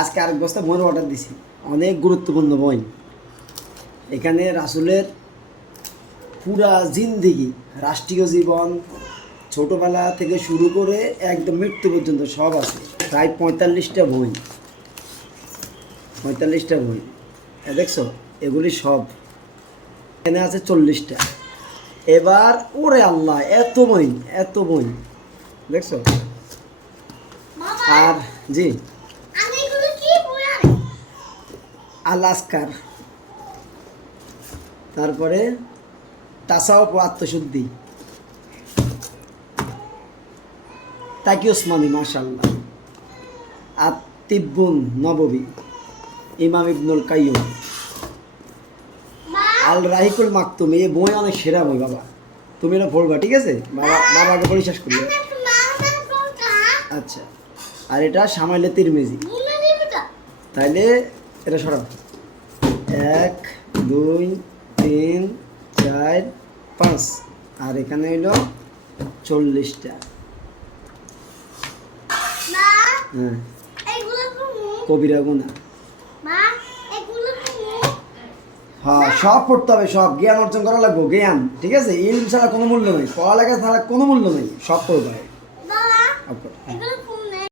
আজকে আরেক বস্তা বইয়ের অর্ডার দিছি, অনেক গুরুত্বপূর্ণ বই। এখানে রাসূলের পুরা জিন্দেগি, রাষ্ট্রীয় জীবন, ছোটোবেলা থেকে শুরু করে একদম মৃত্যু পর্যন্ত সব আছে। প্রায় 45টা বই, 45টা বই। দেখছো, এগুলি সব এখানে আছে 40টা। এবার ওরে আল্লাহ, এত বই, এত বই, দেখছো। আর জি, আল আসকার, তারপরে তাসাউফ ও আত্মশুদ্ধি, তাকি ওসমানী, মাশাআল্লাহ, আত-তিব্বুন নববী, ইমাম ইবনুল কাইয়্যুম, আল রাহিকুল মাকতুম। এই বই অনেক সেরা বই বাবা, তুমি এটা পড়বা, ঠিক আছে? বাবাকে পরিশেষ করি। আচ্ছা, আর এটা শামাইলে তিরমিজি। তাইলে এটা সরাও, 1 2 3 4 5, আর এখানে হইল 40টা। হ্যাঁ, কবিরা গুনাহ। হ্যাঁ, সব পড়তে হবে, সব জ্ঞান অর্জন করা লাগবে, জ্ঞান, ঠিক আছে? ইলম ছাড়া কোনো মূল্য নেই, পড়ালেখা ছাড়া কোনো মূল্য নেই, সব পড়তে হবে।